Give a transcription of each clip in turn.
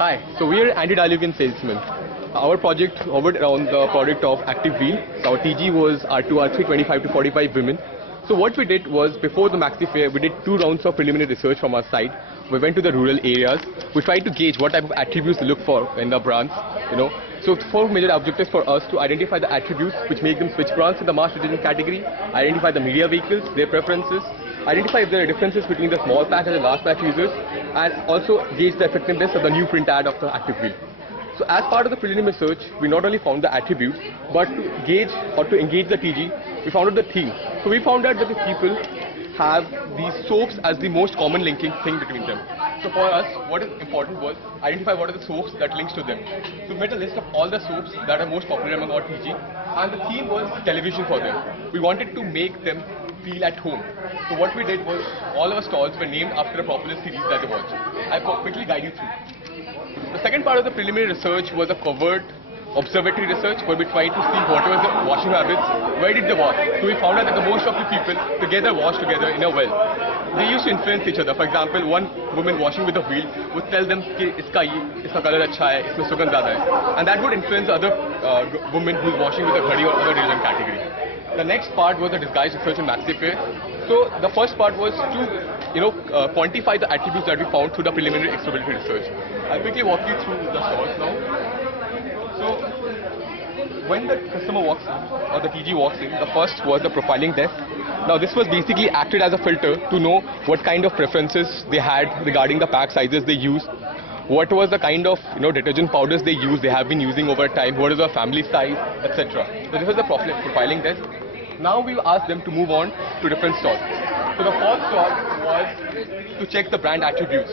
Hi, so we are anti-diluvian salesmen. Our project hovered around the product of Active Wheel. Our TG was R2, R3, 25 to 45 women. So what we did was, before the Maxi Fair, we did 2 rounds of preliminary research from our side. We went to the rural areas. We tried to gauge what type of attributes to look for in the brands, So 4 major objectives for us: to identify the attributes which make them switch brands in the mass detergent category, identify the media vehicles, their preferences, identify if there are differences between the small pack and the large pack users, and also gauge the effectiveness of the new print ad of the Active Wheel. So as part of the preliminary research, we not only found the attributes, but to gauge or to engage the TG, we found out the theme. So we found out that the people have these soaps as the most common linking thing between them. So for us, what is important was identify what are the soaps that links to them. So we made a list of all the soaps that are most popular among our TG, and the theme was television for them. We wanted to make them feel at home. So what we did was, all our stalls were named after a popular series that they watched. I'll quickly guide you through. The second part of the preliminary research was a covert observatory research, where we tried to see what were the washing habits, where did they wash. So we found out that the most of the people together wash together in a well. They used to influence each other. For example, one woman washing with a wheel would tell them कि इसका color अच्छा है, इसमें सुगंध ज़्यादा है, and that would influence the other woman who's washing with a ghadi or other detergent category. The next part was the disguised research in Maxi Fair. So the first part was to quantify the attributes that we found through the preliminary exploratory research. I'll quickly walk you through the stalls now. So when the customer walks in, or the TG walks in, the first was the profiling desk. Now this was basically acted as a filter to know what kind of preferences they had regarding the pack sizes they use, what was the kind of detergent powders they use, they have been using over time, what is their family size, etc. So this was the profiling desk. Now we asked them to move on to different stalls. So the first stall was to check the brand attributes.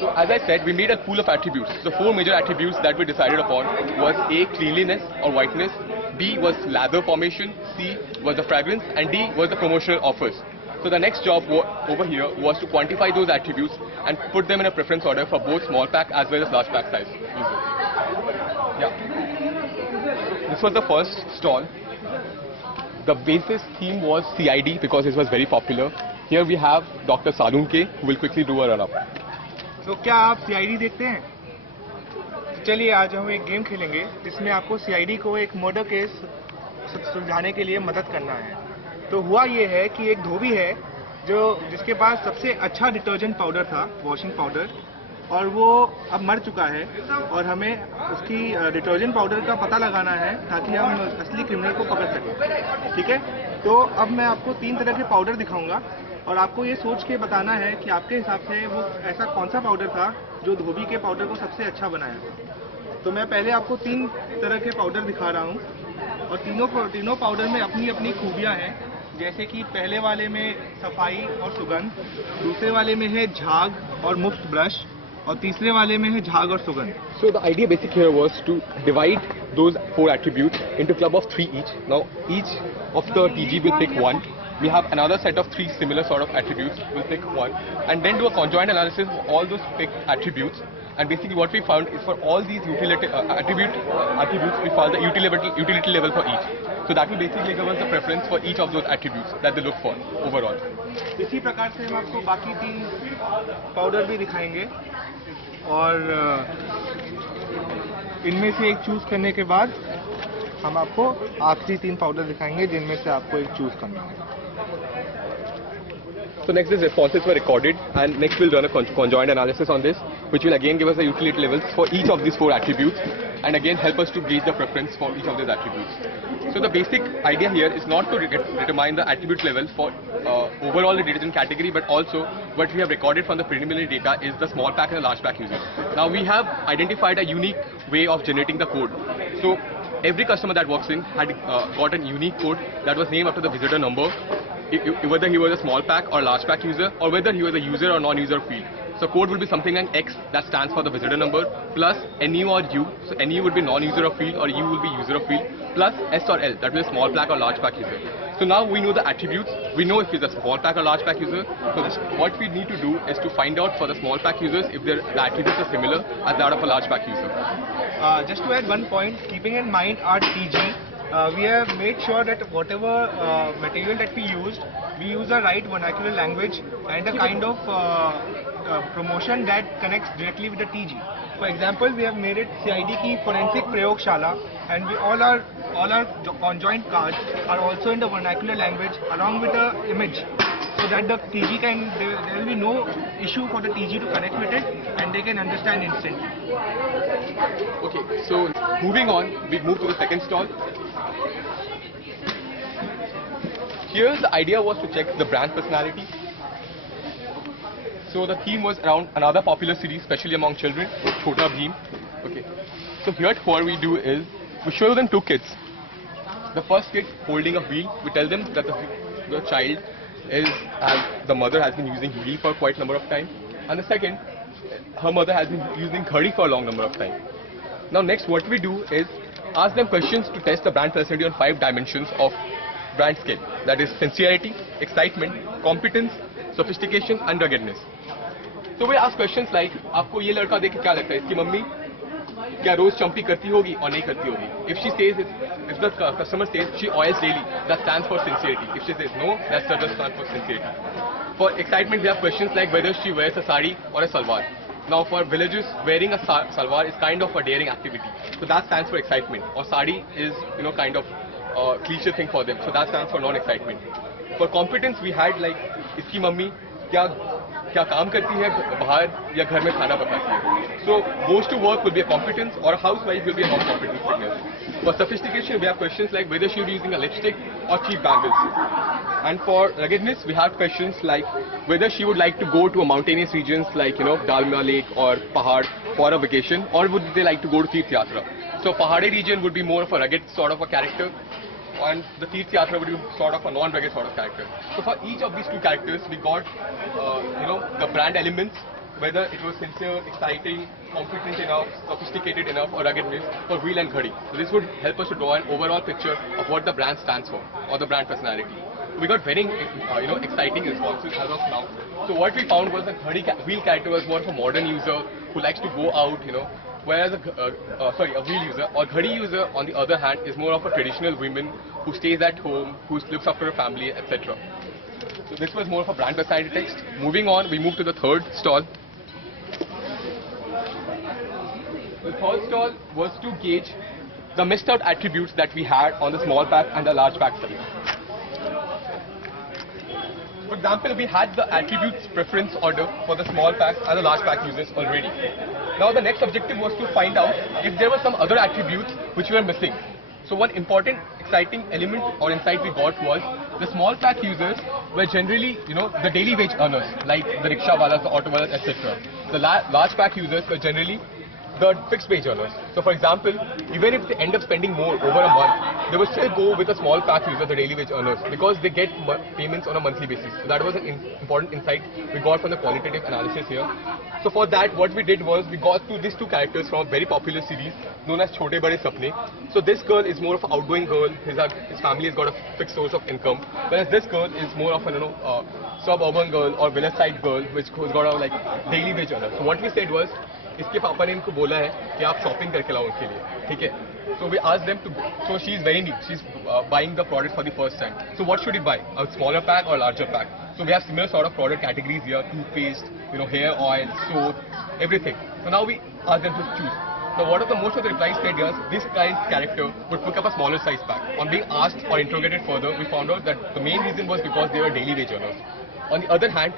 So as I said, we made a pool of attributes. The 4 major attributes that we decided upon was A, cleanliness or whiteness, B was lather formation, C was the fragrance, and D was the promotional offers. So the next job over here was to quantify those attributes and put them in a preference order for both small pack as well as large pack size users. This was the first stall. The basis theme was CID because it was very popular. Here we have Dr. Salun K, who will quickly do a run-up. So क्या आप CID देखते हैं? चलिए आज हम एक game खेलेंगे जिसमें आपको CID को एक मर्डर केस सुलझाने के लिए मदद करना है। तो हुआ ये है कि एक धोबी है जिसके पास सबसे अच्छा डिटर्जेंट पाउडर था, वॉशिंग पाउडर, और वो अब मर चुका है और हमें उसकी डिटर्जेंट पाउडर का पता लगाना है ताकि हम असली क्रिमिनल को पकड़ सकें। ठीक है, तो अब मैं आपको 3 तरह के पाउडर दिखाऊंगा और आपको ये सोच के बताना है कि आपके हिसाब से वो ऐसा कौन सा पाउडर था जो धोबी के पाउडर को सबसे अच्छा बनाया। तो मैं पहले आपको 3 तरह के पाउडर दिखा रहा हूँ और तीनों पाउडर में अपनी अपनी खूबियाँ हैं। जैसे कि पहले वाले में सफाई और सुगंध, दूसरे वाले में है झाग और मुफ्त ब्रश, और तीसरे वाले में है झाग और सुगंध. So the idea basic here was to divide those 4 attributes into club of 3 each. Now each of the TG will pick one. We have another set of 3 similar sort of attributes. We'll pick one and then do a conjoint analysis of all those picked attributes. And basically what we found is for all these attributes, we found the utility level for each. So that will basically give us the preference for each of those attributes that they look for overall. इसी प्रकार से हम आपको बाकी 3 powder भी दिखाएंगे और इनमें से एक चूज करने के बाद हम आपको आखिरी 3 पाउडर दिखाएंगे जिनमें से आपको एक चूज करना है. So next is responses were recorded and next we'll run a conjoint analysis on this, which will again give us the utility levels for each of these 4 attributes and again help us to gauge the preference for each of these attributes. So the basic idea here is not to determine the attribute level for overall the detergent category, but also what we have recorded from the preliminary data is the small pack and the large pack users. Now we have identified a unique way of generating the code. So every customer that walks in had got a unique code that was named after the visitor number, whether he was a small pack or large pack user, or whether he was a user or non-user field. So code will be something like X, that stands for the visitor number, plus NU or U. So NU would be non-user of field or U will be user of field, plus S or L, that will be a small pack or large pack user. So now we know the attributes, we know if he's a small pack or large pack user. So what we need to do is to find out for the small pack users if the attributes are similar as that of a large pack user. Just to add one point, keeping in mind our TG, we have made sure that whatever material that we use a right vernacular language and a kind of promotion that connects directly with the TG. For example, we have made it CID ki forensic prayogshāla, and all our conjoint cards are also in the vernacular language along with the image, so that the TG there will be no issue for the TG to connect with it, and they can understand instantly. Okay, so moving on, we move to the second stall. Here the idea was to check the brand personality. So the theme was around another popular series, especially among children, Chhota Bheem. Okay. So here what we do is, we show them two kids. The first kid holding a wheel, we tell them that the child the mother has been using wheel for quite a number of time. And the second, her mother has been using ghadi for a long number of time. Now next what we do is, ask them questions to test the brand personality on 5 dimensions of brand scale. That is sincerity, excitement, competence, sophistication and ruggedness. So we ask questions like, आपको ये लड़का देख के क्या लगता है? इसकी mummy क्या रोज चंपी करती होगी और नहीं करती होगी? If she says, if the customer says she oils daily, that stands for sincerity. If she says no, that does stand for sincerity. For excitement, we have questions like whether she wears a sari or a salwar. Now for villagers, wearing a salwar is kind of a daring activity. So that stands for excitement. Or sari is, kind of a cliche thing for them. So that stands for non-excitement. For competence, we had like, इसकी mummy क्या काम करती है बाहर या घर में खाना पकाती है. So goes to work will be a competence, or a housewife will be a non-competence signal. For sophistication, we have questions like whether she will be using a lipstick or cheap bangles. And for ruggedness, we have questions like whether she would like to go to a mountainous regions like Dalma Lake or Pahad for a vacation, or would they like to go to Tirth Yatra. So Pahadi region would be more of a rugged sort of a character, and the Tirth Yatra would be sort of a non-rugged sort of character. So for each of these two characters, we got, the brand elements, whether it was sincere, exciting, competent enough, sophisticated enough, or ruggedness for wheel and ghadi. So this would help us to draw an overall picture of what the brand stands for, or the brand personality. We got very, exciting responses as of now. So what we found was that wheel character was more of a modern user who likes to go out, whereas a wheel user or ghadi user, on the other hand, is more of a traditional woman who stays at home, who looks after her family, etc. So this was more of a brand personality text. Moving on, we move to the third stall. The third stall was to gauge the missed out attributes that we had on the small pack and the large pack size. For example, we had the attributes preference order for the small pack and the large pack users already. Now the next objective was to find out if there were some other attributes which were missing. So one important exciting element or insight we got was the small pack users were generally, the daily wage earners, like the rickshaw walas, the auto walas, etc. The large pack users were generally the fixed wage earners. So for example, even if they end up spending more over a month, they will still go with a small pack user, the daily wage earners, because they get payments on a monthly basis. So that was an important insight we got from the qualitative analysis here. So for that, what we did was we got to these two characters from a very popular series known as Chhote Bade Sapne. So this girl is more of an outgoing girl. His family has got a fixed source of income, whereas this girl is more of an suburban girl or village side girl who's got a daily wage earner. So what we said was, इसके पापा ने इनको बोला है कि आप shopping करके लाओ उनके लिए, ठीक है? So we asked them to. So she is very new. She's buying the product for the first time. So what should he buy? A smaller pack or a larger pack? So we have similar sort of product categories here: toothpaste, hair oil, soap, everything. So now we asked them to choose. Now what are the most of the replies said is this guy's character would pick up a smaller size pack. On being asked or interrogated further, we found out that the main reason was because they were daily wage earners. On the other hand,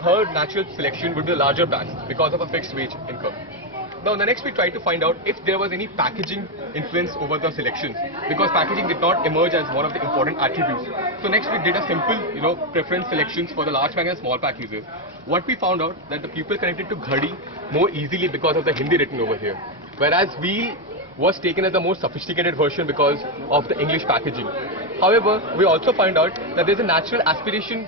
her natural selection would be the larger bags because of a fixed wage income. Now the next we tried to find out if there was any packaging influence over the selections, because packaging did not emerge as one of the important attributes. So next we did a simple preference selections for the large pack and small pack users. What we found out that the people connected to ghadi more easily because of the Hindi written over here, whereas wheel was taken as the more sophisticated version because of the English packaging. However, we also find out that there's a natural aspiration,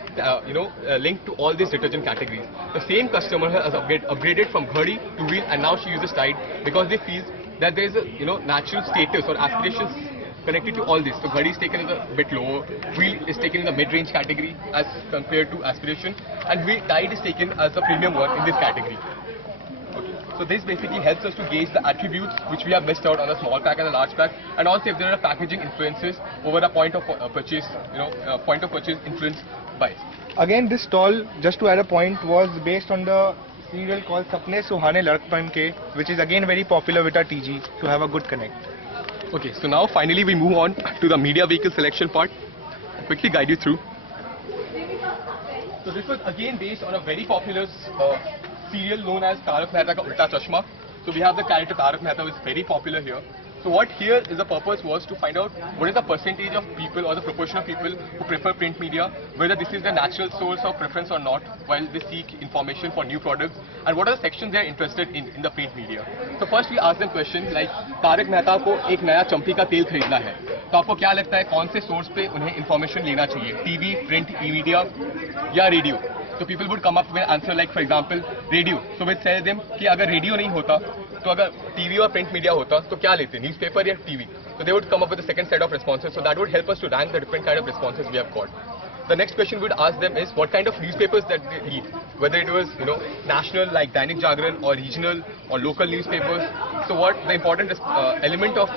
linked to all these detergent categories. The same customer has upgraded from ghadi to wheel, and now she uses Tide because they feel that there's a natural status or aspirations connected to all this. So ghadi is taken as a bit lower, wheel is taken in the mid-range category as compared to aspiration, and Tide is taken as the premium one in this category. So this basically helps us to gauge the attributes which we have missed out on the small pack and the large pack, and also if there are packaging influences over a point of purchase, point of purchase influenced by it. Again, this stall, just to add a point, was based on the serial called Sapne Suhane Ladkpan Ke, which is again very popular with our TG to have a good connect. Okay, so now finally we move on to the media vehicle selection part. I'll quickly guide you through. So this was again based on a very popular serial known as Tarak Mehta Ka Ulta Chashma. So we have the character Tarak Mehta, who is very popular here. So what here is the purpose was to find out what is the percentage of people or the proportion of people who prefer print media, whether this is their natural source of preference or not while they seek information for new products, and what are the sections they are interested in the print media. So first we ask them questions like Tarak Mehta को एक नया चंपी का तेल खरीदना है, तो आपको क्या लगता है कौन से सोर्स पे उन्हें इंफॉर्मेशन लेना चाहिए, टीवी, प्रिंट, ई-मीडिया या radio. So people would come up with an answer like, for example, radio. So we'd tell them कि अगर रेडियो नहीं होता तो अगर टीवी और प्रिंट मीडिया होता तो क्या लेते, न्यूज़पेपर या TV. So they would come up with a second set of responses. So that would help us to rank the different kind of responses we have got. The next question we'd ask them is what kind of newspapers that they read, whether it was national like Dainik Jagran or regional or local newspapers. So what the important element of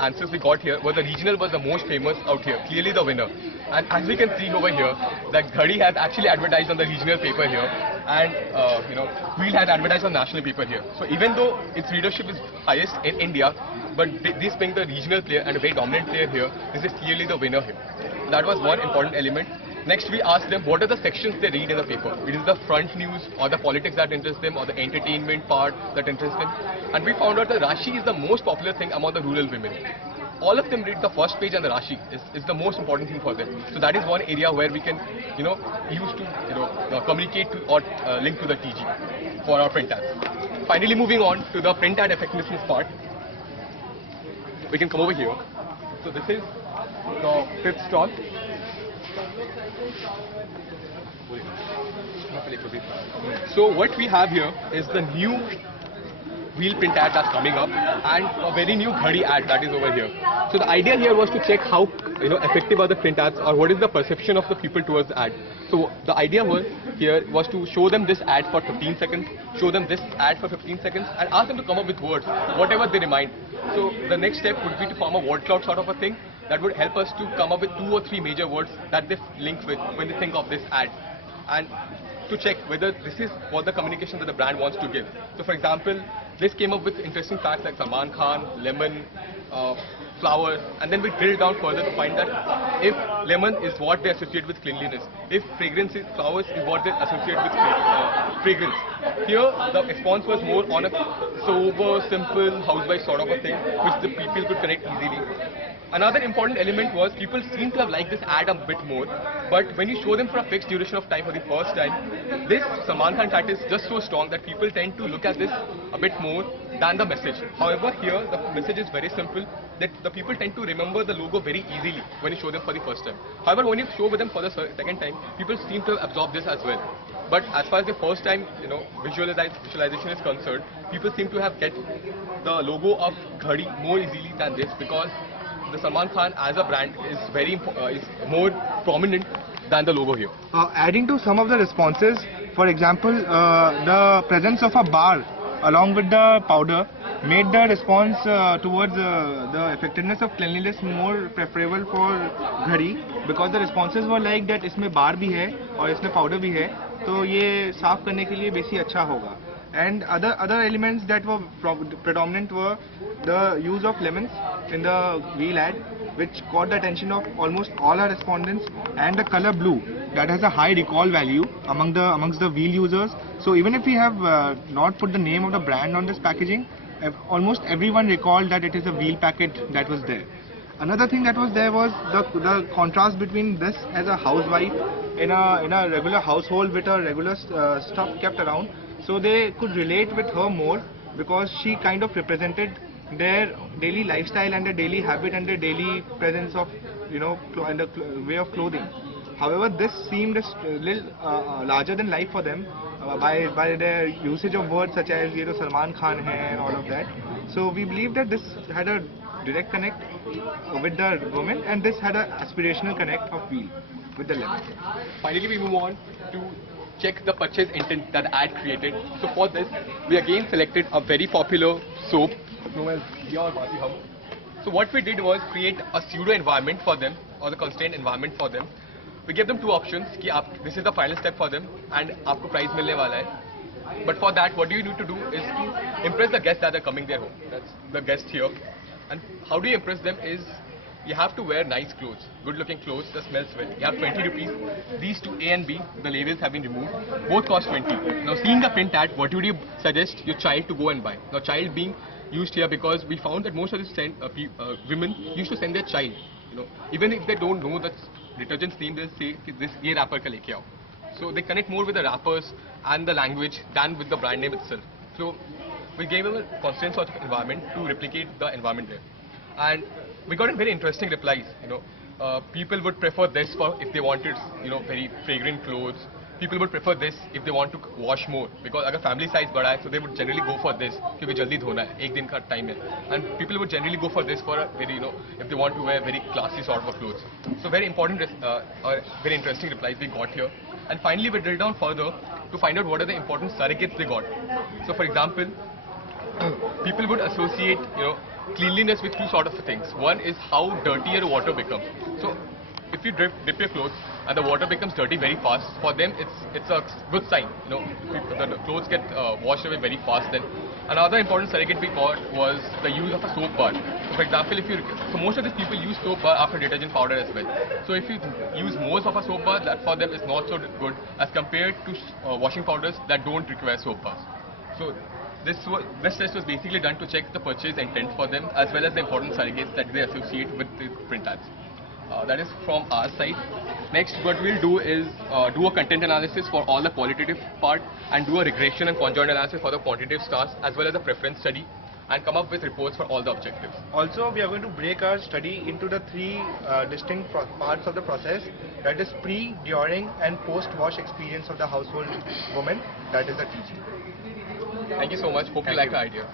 answers we got here was the regional was the most famous out here, clearly the winner. And as we can see over here, that Ghadi has actually advertised on the regional paper here, and Wheel has advertised on national paper here. So even though its readership is highest in India, but this being the regional player and a very dominant player here, this is clearly the winner here. That was one important element. Next, we asked them what are the sections they read in the paper. It is the front news or the politics that interest them or the entertainment part that interests them. And we found out that Rashi is the most popular thing among the rural women. All of them read the first page and the Rashi is the most important thing for them. So that is one area where we can, use to, communicate to or link to the TG for our print ads. Finally, moving on to the print ad effectiveness part. We can come over here. So this is the fifth stall. So what we have here is the new wheel print ad that's coming up and a very new Ghadi ad that is over here. So the idea here was to check how effective are the print ads or what is the perception of the people towards the ad. So the idea was to show them this ad for 15 seconds, show them this ad for 15 seconds and ask them to come up with words, whatever they remind. So the next step would be to form a word cloud sort of a thing that would help us to come up with 2 or 3 major words that they link with when they think of this ad, and to check whether this is what the communication that the brand wants to give. So for example, this came up with interesting facts like Salman Khan, lemon, flowers, and then we drilled down further to find that if lemon is what they associate with cleanliness, if fragrance is flowers is what they associate with fragrance. Here the response was more on a sober, simple, housewife sort of a thing which the people could connect easily. Another important element was people seem to have liked this ad a bit more, but when you show them for a fixed duration of time for the first time, this Salman Khan fact is just so strong that people tend to look at this a bit more than the message. However, here the message is very simple that the people tend to remember the logo very easily when you show them for the first time. However, when you show with them for the second time, people seem to have absorbed this as well. But as far as the first time, visualization is concerned, people seem to have get the logo of Ghadi more easily than this because the Salman Khan as a brand is is more prominent than the logo here. Adding to some of the responses, for example, the presence of a bar along with the powder made the response towards the effectiveness of cleanliness more preferable for Ghadi because the responses were like that इसमें bar भी है और इसमें powder भी है तो ये साफ करने के लिए बेसी अच्छा होगा. And other elements that were predominant were the use of lemons in the wheel ad, which caught the attention of almost all our respondents, and the color blue that has a high recall value amongst the wheel users. So even if we have not put the name of the brand on this packaging, almost everyone recalled that it is a wheel packet that was there. Another thing that was there was the contrast between this as a housewife in a regular household with a regular stuff kept around. So they could relate with her more because she kind of represented their daily lifestyle and their daily habit and their daily presence of, and the way of clothing. However, this seemed a little larger than life for them by their usage of words such as Salman Khan hai and all of that. So we believe that this had a direct connect with the women and this had an aspirational connect of wheel with the lemon. Finally, we move on to check the purchase intent that the ad created. So for this, we again selected a very popular soap known as Diya or Bati Hum. So what we did was create a pseudo environment for them or the constrained environment for them we gave them two options कि आप this is the final step for them and आपको prize मिलने वाला है. But for that, what you need to do is to impress the guests that are coming their home. That's the guests here. And how do you impress them is you have to wear nice clothes, good looking clothes that smell well. You have 20 rupees. These two A and B, the labels have been removed. Both cost 20. Now seeing the print ad, what would you suggest your child to go and buy? Now child being used here because we found that most of the women used to send their child. You know, even if they don't know the detergent's name, they'll say this ye wrapper ka leke aao. So they connect more with the wrappers and the language than with the brand name itself. So we gave them a constant sort of environment to replicate the environment there. And we got a very interesting replies. You know, people would prefer this for if they wanted, you know, very fragrant clothes. People would prefer this if they want to wash more, because अगर family size बड़ा है, so they would generally go for this क्योंकि जल्दी धोना है, एक दिन का time है. And people would generally go for this for a very, you know, if they want to wear very classy sort of clothes. So very important, very interesting replies we got here. And finally we drilled down further to find out what are the important surrogates they got. So for example, people would associate, you know, cleanliness with two sort of things. One is how dirty your water becomes. So if you dip your clothes and the water becomes dirty very fast, for them it's a good sign. You know, the clothes get washed away very fast. Then another important surrogate we got was the use of a soap bar. So for example, so most of these people use soap bar after detergent powder as well. So if you use most of a soap bar, that for them is not so good as compared to washing powders that don't require soap bars. So this test was basically done to check the purchase intent for them as well as the important surrogates that they associate with the print ads. That is from our side. Next, what we'll do is do a content analysis for all the qualitative part and do a regression and conjoint analysis for the quantitative stars as well as a preference study and come up with reports for all the objectives. Also, we are going to break our study into the three distinct parts of the process, that is pre, during and post-wash experience of the household woman, that is the TG. Thank you so much. Hope you like the idea.